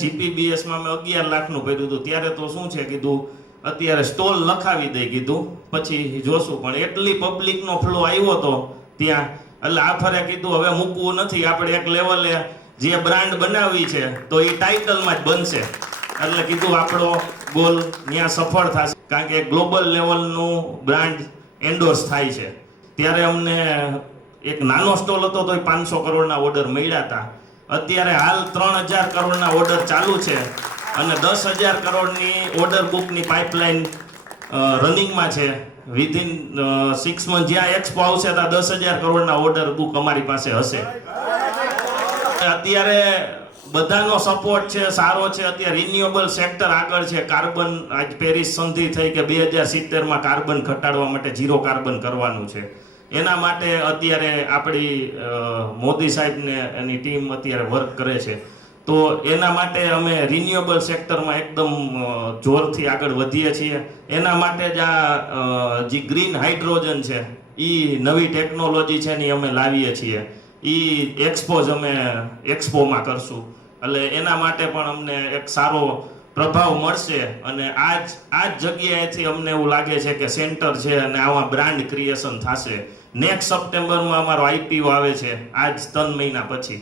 GPBS માં મેં 11 લાખનું ભર્યું હતું ત્યારે તો શું છે કીધું અત્યારે સ્ટોલ લખાવી દે કીધું પછી જોશું, પણ એટલી પબ્લિકનો ફ્લો આવ્યો હતો ત્યાં એટલે આ ફરે કીધું હવે મૂકવું નથી, આપણે એક લેવલે જે બ્રાન્ડ બનાવવી છે તો એ ટાઇટલમાં જ બનશે એટલે કીધું આપણો ગોલ ત્યાં સફળ થશે, કારણ કે ગ્લોબલ લેવલનું બ્રાન્ડ એન્ડોર્સ થાય છે. ત્યારે અમને એક નાનો સ્ટોલ હતો તો 500 કરોડના ઓર્ડર મળ્યા હતા. અત્યારે હાલ 3000 કરોડના ઓર્ડર ચાલુ છે અને 10,000 કરોડની ઓર્ડર બુકની પાઇપલાઇન રનિંગમાં છે. વિધિન 6 મંથ જ્યાં એક્સપો આવશે ત્યાં 10,000 કરોડના ઓર્ડર બુક અમારી પાસે હશે. અત્યારે બધાનો સપોર્ટ છે, સારો છે. અત્યારે રિન્યુએબલ સેક્ટર આગળ છે. કાર્બન આજ પેરિસ સંધિ થઈ કે 2070માં કાર્બન ઘટાડવા માટે 0 કાર્બન કરવાનું છે. એના માટે અત્યારે આપણી મોદી સાહેબને એની ટીમ અત્યારે વર્ક કરે છે. તો એના માટે અમે રિન્યુએબલ સેક્ટરમાં એકદમ જોરથી આગળ વધીએ છીએ. એના માટે જ આ જે ગ્રીન હાઇડ્રોજન છે એ નવી ટેકનોલોજી છે ને અમે લાવીએ છીએ. એ એક્સપોઝ અમે એક્સપોમાં કરશું એટલે એના માટે પણ અમને એક સારો પ્રભાવ મળશે અને આ જ જગ્યાએથી અમને એવું લાગે છે કે સેન્ટર છે અને આવા બ્રાન્ડ ક્રિએશન થશે. નેક્સ્ટ સપ્ટેમ્બરમાં અમારો આઈપીઓ આવે છે આજ 3 મહિના પછી.